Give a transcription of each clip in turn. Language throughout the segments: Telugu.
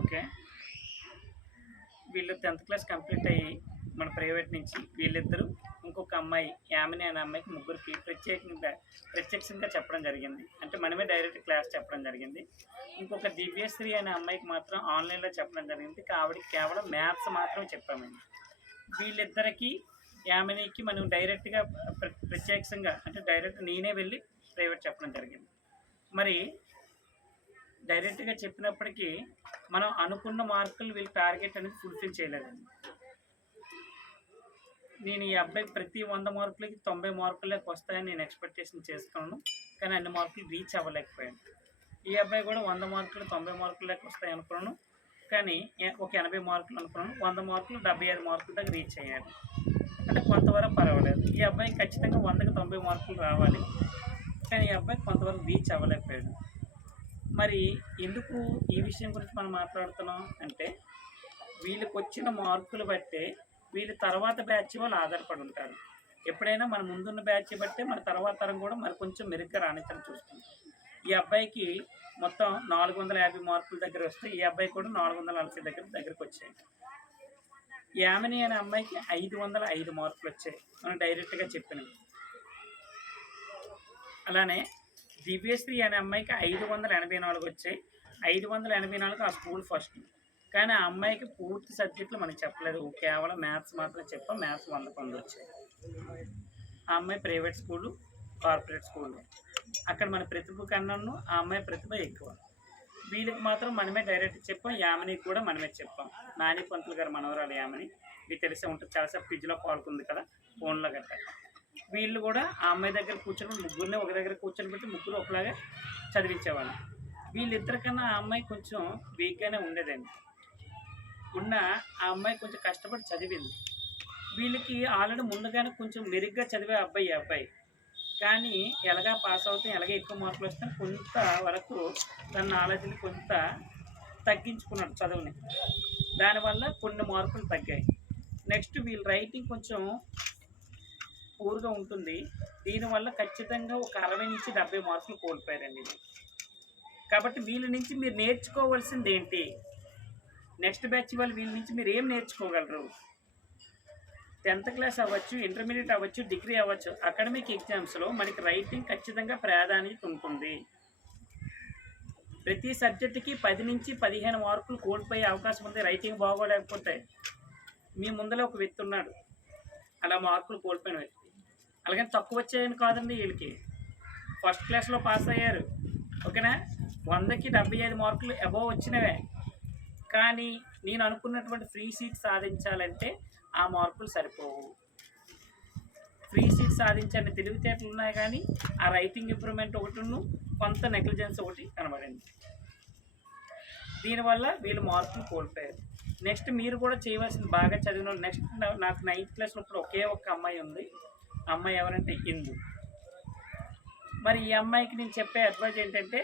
ఓకే. వీళ్ళు 10th క్లాస్ కంప్లీట్ అయ్యి మన ప్రైవేట్ నుంచి వీళ్ళిద్దరూ ఇంకొక అమ్మాయి యామిని అనే అమ్మాయికి ముగ్గురికి ప్రత్యక్షంగా చెప్పడం జరిగింది. అంటే మనమే డైరెక్ట్ క్లాస్ చెప్పడం జరిగింది. ఇంకొక దివ్యశ్రీ అనే అమ్మాయికి మాత్రం ఆన్లైన్లో చెప్పడం జరిగింది. ఆవిడకి కేవలం మ్యాథ్స్ మాత్రం చెప్పామండి. వీళ్ళిద్దరికీ యామినికి మనం డైరెక్ట్గా ప్రత్యక్షంగా అంటే డైరెక్ట్ నేనే వెళ్ళి ప్రైవేట్ చెప్పడం జరిగింది. మరి డైరెక్ట్గా చెప్పినప్పటికీ మనం అనుకున్న మార్కులు వీళ్ళు టార్గెట్ అనేది ఫుల్ఫిల్ చేయలేదండి. నేను ఈ అబ్బాయి ప్రతి 100 మార్కులకి 90 మార్కులకి వస్తాయని నేను ఎక్స్పెక్టేషన్ చేసుకున్నాను. కానీ అన్ని మార్కులు రీచ్ అవ్వలేకపోయాను. ఈ అబ్బాయి కూడా 100 మార్కులు 90 మార్కులకి వస్తాయి అనుకున్నాను. కానీ ఒక 80 మార్కులు అనుకున్నాను. 100 మార్కులు 75 మార్కుల దాకా రీచ్ అయ్యాను. అంటే కొంతవరకు పర్వాలేదు. ఈ అబ్బాయి ఖచ్చితంగా 100కి 90 మార్కులు రావాలి. కానీ ఈ అబ్బాయి కొంతవరకు రీచ్ అవ్వలేకపోయాడు. మరి ఎందుకు ఈ విషయం గురించి మనం మాట్లాడుతున్నాం అంటే వీళ్ళకి వచ్చిన మార్కులు బట్టే వీళ్ళు తర్వాత బ్యాచ్ వాళ్ళు ఆధారపడి ఉంటారు. ఎప్పుడైనా మన ముందున్న బ్యాచ్ బట్టే మన తర్వాత తరం కూడా మరి కొంచెం మెరుగ్గా రానిచ్చని చూస్తుంది. ఈ అబ్బాయికి మొత్తం 450 మార్కుల దగ్గర వస్తే ఈ అబ్బాయి కూడా 440 దగ్గరకు వచ్చాయి. యామిని అనే అమ్మాయికి 505 మార్కులు వచ్చాయి మనం డైరెక్ట్గా చెప్పినవి. అలానే దివ్యశ్రీ అనే అమ్మాయికి 584 వచ్చాయి. 584 ఆ స్కూల్ ఫస్ట్. కానీ ఆ అమ్మాయికి పూర్తి సబ్జెక్టులు మనకి చెప్పలేదు. కేవలం మ్యాథ్స్ మాత్రం చెప్పాం. మ్యాథ్స్ 100 వచ్చాయి. ఆ అమ్మాయి ప్రైవేట్ స్కూలు, కార్పొరేట్ స్కూలు. అక్కడ మన ప్రతిభ కన్నాను ఆ అమ్మాయి ప్రతిభ ఎక్కువ. వీళ్ళకి మాత్రం మనమే డైరెక్ట్ చెప్పాం. యామినికి కూడా మనమే చెప్పాం. నాని పంతులు గారు మనవరాలు యామిని, మీకు తెలిసే ఉంటుంది. చాలాసేపు ఫ్రిడ్జ్లో పాడుకుంది కదా ఫోన్లో గట్ట. వీళ్ళు కూడా ఆ అమ్మాయి దగ్గర కూర్చొని ముగ్గురిని ఒక దగ్గర కూర్చొని పెట్టి ముగ్గురు ఒకలాగా చదివించేవాళ్ళు. వీళ్ళిద్దరికన్నా ఆ అమ్మాయి కొంచెం వీక్గానే ఉండేదండి. ఉన్న ఆ అమ్మాయి కొంచెం కష్టపడి చదివింది. వీళ్ళకి ఆల్రెడీ ముందుగానే కొంచెం మెరుగ్గా చదివే అబ్బాయి. కానీ ఎలాగా పాస్ అవుతాం, ఎలాగే ఎక్కువ మార్కులు వస్తాం కొంత వరకు తన నాలెడ్జ్ని కొంత తగ్గించుకున్నాడు చదువుని. దానివల్ల కొన్ని మార్కులు తగ్గాయి. నెక్స్ట్ వీళ్ళ రైటింగ్ కొంచెం పూర్గా ఉంటుంది. దీనివల్ల ఖచ్చితంగా ఒక 60 నుంచి 70 మార్కులు కోల్పోయారండి. కాబట్టి వీళ్ళ నుంచి మీరు నేర్చుకోవాల్సింది ఏంటి? నెక్స్ట్ బ్యాచ్ వాళ్ళు వీళ్ళ నుంచి మీరు ఏం నేర్చుకోగలరు? 10th క్లాస్ అవ్వచ్చు, ఇంటర్మీడియట్ అవ్వచ్చు, డిగ్రీ అవ్వచ్చు, అకాడమిక్ ఎగ్జామ్స్లో మనకి రైటింగ్ ఖచ్చితంగా ప్రాధాన్యత ఉంటుంది. ప్రతి సబ్జెక్టుకి 10 నుంచి 15 మార్కులు కోల్పోయే అవకాశం ఉంది రైటింగ్ బాగోలేకపోతే. మీ ముందర ఒక వ్యక్తి ఉన్నాడు అలా మార్కులు కోల్పోయిన వ్యక్తి. అలాగని తక్కువ వచ్చాయని కాదండి. వీళ్ళకి ఫస్ట్ క్లాస్లో పాస్ అయ్యారు. ఓకేనా? 100కి 75 మార్కులు అబోవ్ వచ్చినవే. కానీ నేను అనుకున్నటువంటి ఫ్రీ సీట్ సాధించాలంటే ఆ మార్కులు సరిపోవు. ఫ్రీ సీట్ సాధించాలని తెలివితేటలు ఉన్నాయి, కానీ ఆ రైటింగ్ ఇంప్రూవ్మెంట్ ఒకటిను కొంత నెగ్లిజెన్స్ ఒకటి కనబడింది. దీనివల్ల వీళ్ళు మార్కులు కోల్పోయారు. నెక్స్ట్ మీరు కూడా చేయవలసింది బాగా చదివిన వాళ్ళు. నెక్స్ట్ నాకు 9th క్లాస్లో ఇప్పుడు ఒకే ఒక్క అమ్మాయి ఉంది. అమ్మాయి ఎవరంటే ఇందు. మరి ఈ అమ్మాయికి నేను చెప్పే అడ్వైజ్ ఏంటంటే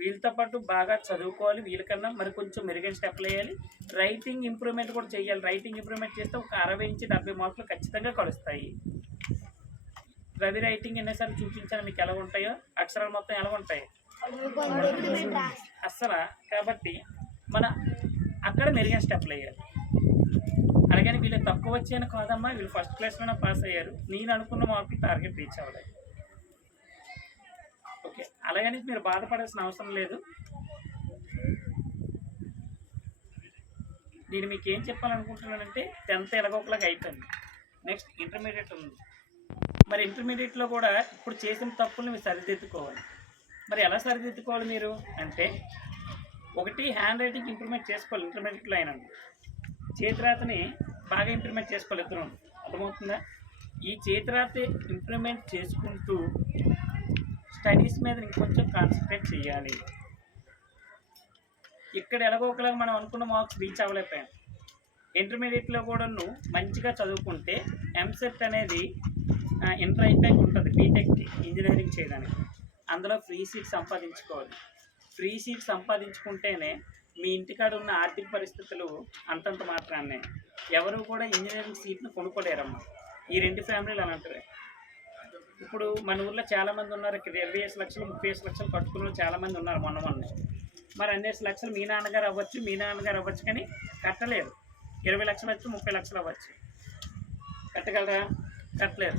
వీళ్ళతో పాటు బాగా చదువుకోవాలి. వీళ్ళకన్నా మరి కొంచెం మెరుగైన స్టెప్లు వేయాలి. రైటింగ్ ఇంప్రూవ్మెంట్ కూడా చేయాలి. రైటింగ్ ఇంప్రూవ్మెంట్ చేస్తే ఒక 60 నుంచి 70 మార్కులు ఖచ్చితంగా కలుస్తాయి. రవి రైటింగ్ ఎన్నిసార్లు చూపించాలి మీకు ఎలా ఉంటాయో, అక్షరాలు మొత్తం ఎలా ఉంటాయి అస్సలు. కాబట్టి మన అక్కడ మెరుగైన స్టెప్లు వేయాలి. అలాగని వీళ్ళు తక్కువ వచ్చాయని కాదమ్మా, వీళ్ళు ఫస్ట్ క్లాస్లోనే పాస్ అయ్యారు. నేను అనుకున్న మార్కులు టార్గెట్ రీచ్ అవ్వలేదు. ఓకే, అలాగని మీరు బాధపడాల్సిన అవసరం లేదు. నేను మీకు ఏం చెప్పాలనుకుంటున్నానంటే 10th ఎలాగోకలాగా అయిపోయింది. నెక్స్ట్ ఇంటర్మీడియట్ ఉంది. మరి ఇంటర్మీడియట్లో కూడా ఇప్పుడు చేసిన తప్పులు మీరు సరిదిద్దుకోవాలి. మరి ఎలా సరిదిద్దుకోవాలి మీరు అంటే, ఒకటి హ్యాండ్ రైటింగ్ ఇంప్రూవ్మెంట్ చేసుకోవాలి. ఇంటర్మీడియట్లో అయినా చేతిరాతని బాగా ఇంప్రూవ్మెంట్ చేసుకోవాలి. ఇద్దరు అర్థమవుతుందా? ఈ చేతిరాత ఇంప్రూవ్మెంట్ చేసుకుంటూ స్టడీస్ మీద ఇంకొంచెం కాన్సన్ట్రేట్ చేయాలి. ఇక్కడ ఎలాగోకలాగా మనం అనుకున్న మార్క్స్ రీచ్ అవ్వలేకపోయాం. ఇంటర్మీడియట్లో కూడా మంచిగా చదువుకుంటే ఎంసెట్ అనేది ఇంటర్ అయిపోయాక ఉంటుంది. బీటెక్ ఇంజనీరింగ్ చేయడానికి అందులో ఫ్రీ సీట్ సంపాదించుకోవాలి. ఫ్రీ సీట్ సంపాదించుకుంటేనే మీ ఇంటికాడ ఉన్న ఆర్థిక పరిస్థితులు అంతంత మాత్రాన్నే. ఎవరు కూడా ఇంజనీరింగ్ సీట్ను కొనుక్కోలేరమ్మా. ఈ 2 ఫ్యామిలీలు అలాంటివే. ఇప్పుడు మన ఊళ్ళో చాలామంది ఉన్నారు. ఇక్కడ 25 లక్షలు 30 లక్షలు కట్టుకున్న చాలామంది ఉన్నారు. మొన్న మరి అన్నేసి లక్షలు మీ నాన్నగారు అవ్వచ్చు కానీ కట్టలేరు. 20 లక్షలు వచ్చు, 30 లక్షలు అవ్వచ్చు. కట్టగలరా? కట్టలేరు.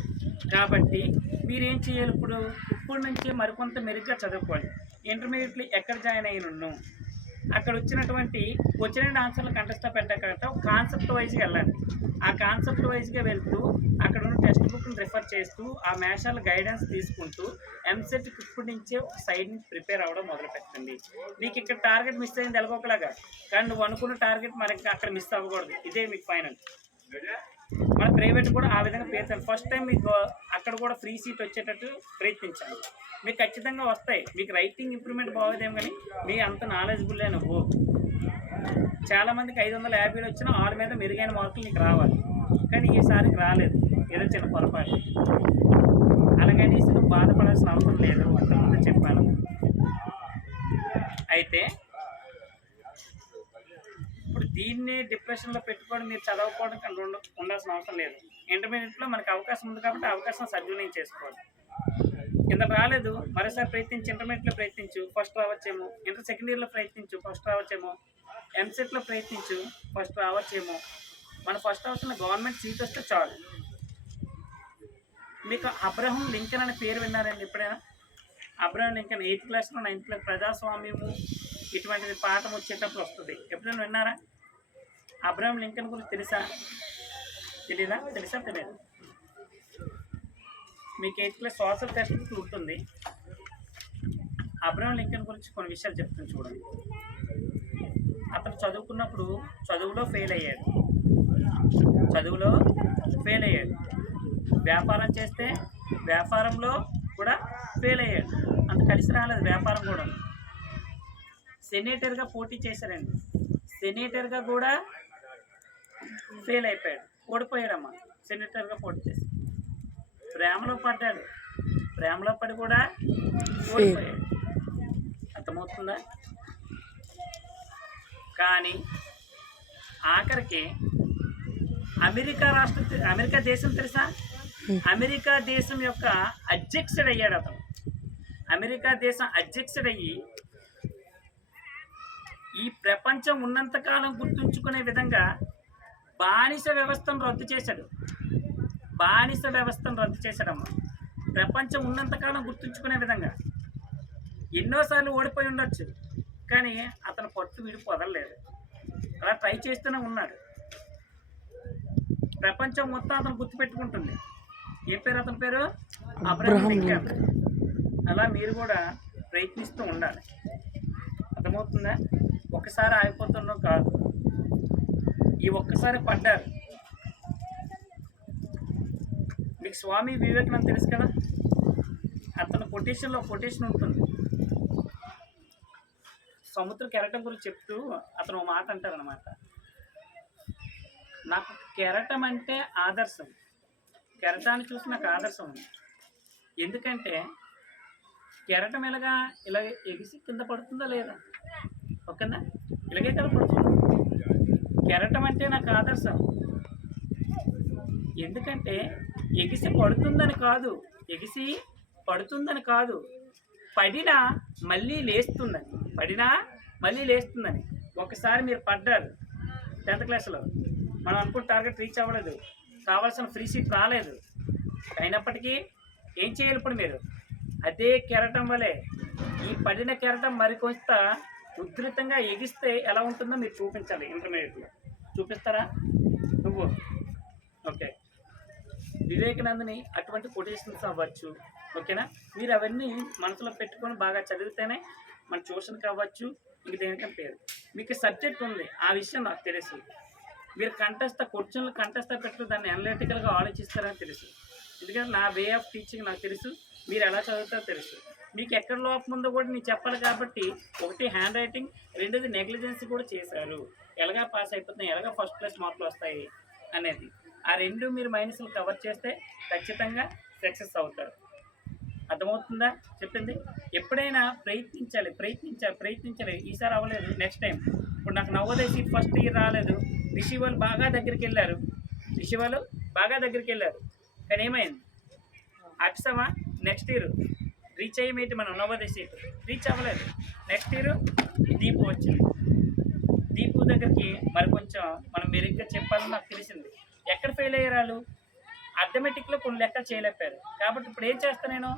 కాబట్టి మీరేం చేయాలి? ఇప్పుడు నుంచే మరికొంత మెరుగ్గా చదువుకోవాలి. ఇంటర్మీడియట్లో ఎక్కడ జాయిన్ అయినను అక్కడ వచ్చిన ఆన్సర్లు కంటెస్ట్లో పెట్టకుండా కాన్సెప్ట్ వైజ్గా వెళ్ళండి. ఆ కాన్సెప్ట్ వైజ్గా వెళ్తూ అక్కడ ఉన్న టెక్స్ట్ బుక్ని రిఫర్ చేస్తూ ఆ మేషాల గైడెన్స్ తీసుకుంటూ ఎంసెట్కి ఇప్పటి నుంచే ఒక సైడ్ నుంచి ప్రిపేర్ అవ్వడం మొదలుపెట్టండి. నీకు ఇక్కడ టార్గెట్ మిస్ అయింది ఎలాగోకలాగా, కానీ నువ్వు అనుకున్న టార్గెట్ మరి అక్కడ మిస్ అవ్వకూడదు. ఇదే మీకు ఫైనల్. మన ప్రైవేట్ కూడా ఆ విధంగా పేర్చాలి. ఫస్ట్ టైం మీకు అక్కడ కూడా ఫ్రీ సీట్ వచ్చేటట్టు ప్రయత్నించాలి. మీకు ఖచ్చితంగా వస్తాయి. మీకు రైటింగ్ ఇంప్రూవ్మెంట్ బాగోదేమో కానీ మీ అంత నాలెడ్జబుల్ నువ్వు. చాలామందికి 550 వచ్చినా వాళ్ళ మీద మెరుగైన మార్కులు నీకు రావాలి, కానీ ఈసారికి రాలేదు. ఏదో చిన్న పొరపాటు. అలాగనేసి నువ్వు బాధపడాల్సిన అవసరం లేదు. అంతకుముందే చెప్పాను. అయితే ఇప్పుడు దీన్ని డిప్రెషన్లో పెట్టుకొని మీరు చదవకపోవడం ఉండాల్సిన అవసరం లేదు. ఇంటర్మీడియట్లో మనకు అవకాశం ఉంది కాబట్టి అవకాశం సద్వినియోగం చేసుకోవాలి. కింద రాలేదు, మరోసారి ప్రయత్నించి ఇంటర్మీడియట్లో ప్రయత్నించు, ఫస్ట్ రావచ్చేమో. ఇంటర్ సెకండ్ ఇయర్లో ప్రయత్నించు, ఫస్ట్ రావచ్చేమో. ఎంసెట్లో ప్రయత్నించు, ఫస్ట్ రావచ్చేమో. మన ఫస్ట్ అవసరం గవర్నమెంట్ సీట్ వస్తే చాలు. మీకు అబ్రహం లింకన్ అనే పేరు విన్నారండి ఎప్పుడైనా? అబ్రహం లింకన్ 8th క్లాస్లో 9th క్లాస్ ప్రజాస్వామ్యము ఇటువంటిది పాఠం వచ్చేటప్పుడు వస్తుంది. ఎప్పుడైనా విన్నారా? అబ్రహం లింకన్ గురించి తెలీదా? తెలియదు. మీకు 8th class social text book ఉంటుంది. అబ్రహం లింకన్ గురించి కొన్ని విషయాలు చెప్తాను చూడండి. అతను చదువుకున్నప్పుడు చదువులో ఫెయిల్ అయ్యాడు. వ్యాపారం చేస్తే వ్యాపారంలో కూడా ఫెయిల్ అయ్యాడు. అంత కలిసి రాలేదు వ్యాపారం కూడా. సెనేటర్గా పోటీ చేశారండి. సెనేటర్గా కూడా ఫెయిల్ అయిపోయాడు, ఓడిపోయాడమ్మా. సెనేటర్గా పోటీ చేసి ప్రేమలో పడి కూడా ఓడిపోయాడు. అర్థమవుతుందా? కానీ ఆఖరికి అమెరికా దేశం తెలుసా? అమెరికా దేశం యొక్క అధ్యక్షుడు అయ్యాడు అతను. అమెరికా దేశం అధ్యక్షుడు అయ్యి ఈ ప్రపంచం ఉన్నంతకాలం గుర్తుంచుకునే విధంగా బానిస వ్యవస్థను రద్దు చేశాడమ్మా. ప్రపంచం ఉన్నంతకాలం గుర్తుంచుకునే విధంగా. ఎన్నోసార్లు ఓడిపోయి ఉండొచ్చు, కానీ అతను పట్టు విడిపు వదలలేదు. అలా ట్రై చేస్తూనే ఉన్నాడు. ప్రపంచం మొత్తం అతను గుర్తుపెట్టుకుంటుంది. ఏ పేరు అతని పేరు? Abraham Lincoln. అలా మీరు కూడా ప్రయత్నిస్తూ ఉండాలి. అర్థమవుతుందా? ఒక్కసారి ఆగిపోతున్నాం కాదు, ఈ ఒక్కసారి పడ్డారు. మీకు స్వామి వివేకానంద తెలుసు కదా? అతను కొటేషన్ ఉంటుంది. సముద్ర కెరటం గురించి చెప్తూ అతను ఒక మాట అంటారనమాట. నాకు కెరటం అంటే ఆదర్శం. కెరటాన్ని చూసి నాకు ఆదర్శం ఉంది. ఎందుకంటే కెరటం ఇలా ఎగిసి కింద పడుతుందా లేదా? ఓకేనా? ఇలాగే కదా పడుతుంది. కెరటం అంటే నాకు ఆదర్శం. ఎందుకంటే ఎగిసి పడుతుందని కాదు, పడినా మళ్ళీ లేస్తుందని. ఒకసారి మీరు పడ్డారు 10th క్లాస్లో, మనం అనుకున్న టార్గెట్ రీచ్ అవ్వలేదు, కావాల్సిన ఫ్రీ సీట్ రాలేదు. అయినప్పటికీ ఏం చేయాలి? ఇప్పుడు మీరు అదే కెరటం వలె ఈ పడిన కెరటం మరికొంత ఉధృతంగా ఎగిస్తే ఎలా ఉంటుందో మీరు చూపించాలి. ఇంటర్మీడియట్లో చూపిస్తారా నువ్వు? ఓకే. వివేకానందని అటువంటి కొటేషన్స్ అవ్వచ్చు. ఓకేనా? మీరు అవన్నీ మనసులో పెట్టుకొని బాగా చదివితేనే మన ట్యూషన్కి అవ్వచ్చు, ఇంక దేనికని పేరు. మీకు సబ్జెక్ట్ ఉంది, ఆ విషయం నాకు తెలుసు. మీరు క్వశ్చన్లు కంటెస్ట్గా పెట్టు, దాన్ని అనలిటికల్గా ఆలోచిస్తారని తెలుసు. ఎందుకంటే నా వే ఆఫ్ టీచింగ్ నాకు తెలుసు, మీరు ఎలా చదువుతారో తెలుసు. మీకు ఎక్కడ లోపం ఉందో కూడా నేను చెప్పాలి. కాబట్టి ఒకటి హ్యాండ్ రైటింగ్, రెండోది నెగ్లిజెన్సీ కూడా చేశారు. ఎలాగా పాస్ అయిపోతున్నాయి, ఎలాగా ఫస్ట్ క్లాస్ మార్కులు వస్తాయి అనేది. ఆ రెండు మీరు మైనస్లు కవర్ చేస్తే ఖచ్చితంగా సక్సెస్ అవుతారు. అర్థమవుతుందా చెప్పింది? ఎప్పుడైనా ప్రయత్నించాలి. ఈసారి అవ్వలేదు, నెక్స్ట్ టైం. ఇప్పుడు నాకు నవోదయ సీట్ ఫస్ట్ ఇయర్ రాలేదు. రిషి వాళ్ళు బాగా దగ్గరికి వెళ్ళారు. కానీ ఏమైంది? అక్షమా నెక్స్ట్ ఇయర్ రీచ్ అయ్యేమేంటి? మనం నవోదయ సీట్ రీచ్ అవ్వలేదు. నెక్స్ట్ ఇయర్ నీ వచ్చింది. దీపు దగ్గరికి మరి కొంచెం మనం మెరుగ్గా చెప్పాలని నాకు తెలిసింది. ఎక్కడ ఫెయిల్ అయ్యారు వాళ్ళు? అర్థమెటిక్‌లో కొన్ని లెక్కలు చేయలేకపోయారు. కాబట్టి ఇప్పుడు ఏం చేస్తా నేను?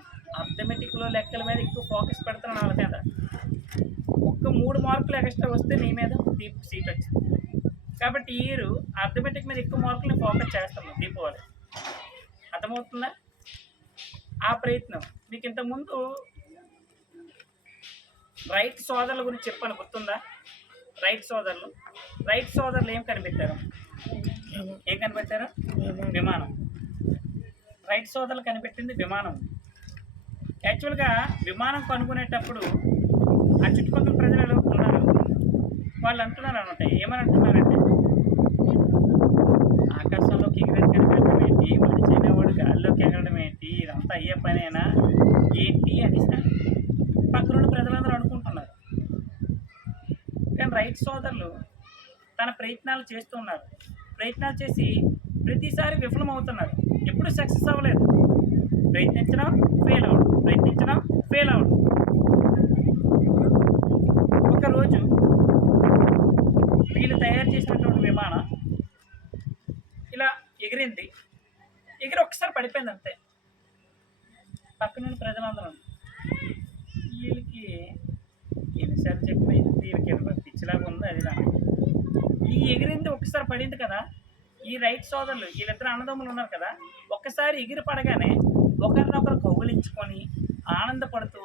అర్థమెటిక్‌లో లెక్కల మీద ఎక్కువ ఫోకస్ పెడుతున్నాను ఆళ్ళ మీద. ఒక్క 3 మార్కులు ఎక్స్‌ట్రా వస్తే నీ మీద దీపుకి సీట్ వచ్చింది. కాబట్టి ఈ ఇయర్ అర్థమెటిక్ మీద ఎక్కువ మార్కులు నేను ఫోకస్ చేస్తున్నాను దీపు వాళ్ళకి. అర్థమవుతుందా? ఆ ప్రయత్నం. మీకు ఇంతకుముందు రైట్ సోదరుల గురించి చెప్పాను గుర్తుందా? రైట్ సోదరులు ఏం కనిపెట్టారు? ఏం కనిపెట్టారు? విమానం. రైట్ సోదరులు కనిపెట్టింది విమానం. యాక్చువల్‌గా విమానం కనుగొనేటప్పుడు ఆ చుట్టుపక్కల ప్రజలు ఉన్నారు. వాళ్ళు అంటున్నారనమాట. ఏమని అంటున్నారంటే, ఆకాశంలోకి ఎగిరేది కనిపెట్టడం ఏంటి? మనిషి అనేవాడు గాలిలోకి ఎగరడం ఏంటి? ఇదంతా అయ్యే పనేనా? ఏంటి అనేసి పక్కనున్న ప్రజలందరూ అనుకుంటున్నారు. కానీ రైట్ సోదరులు తన ప్రయత్నాలు చేస్తూ ఉన్నారు. ప్రయత్నాలు చేసి ప్రతిసారి విఫలమవుతున్నారు. ఎప్పుడు సక్సెస్ అవ్వలేదు. ప్రయత్నించడం, ఫెయిల్ అవ్వడం. ప్రయత్నించడం, ఫెయిల్ అవ్వడం. ఒకరోజు వీళ్ళు తయారు చేసినటువంటి విమానం ఇలా ఎగిరింది. ఎగిరి ఒక్కసారి పడిపోయింది అంతే. పక్కనున్న ప్రజలందరూ వీళ్ళకి ఎన్నిసార్లు చెప్పినా వీళ్ళకి పిచ్చిలాగా ఉంది అది దాని. ఈ ఎగిరింది ఒక్కసారి పడింది కదా, ఈ రైట్ సోదరులు వీళ్ళిద్దరు అన్నదమ్ములు ఉన్నారు కదా, ఒక్కసారి ఎగిరి పడగానే ఒకరినొకరు కౌగిలించుకొని ఆనందపడుతూ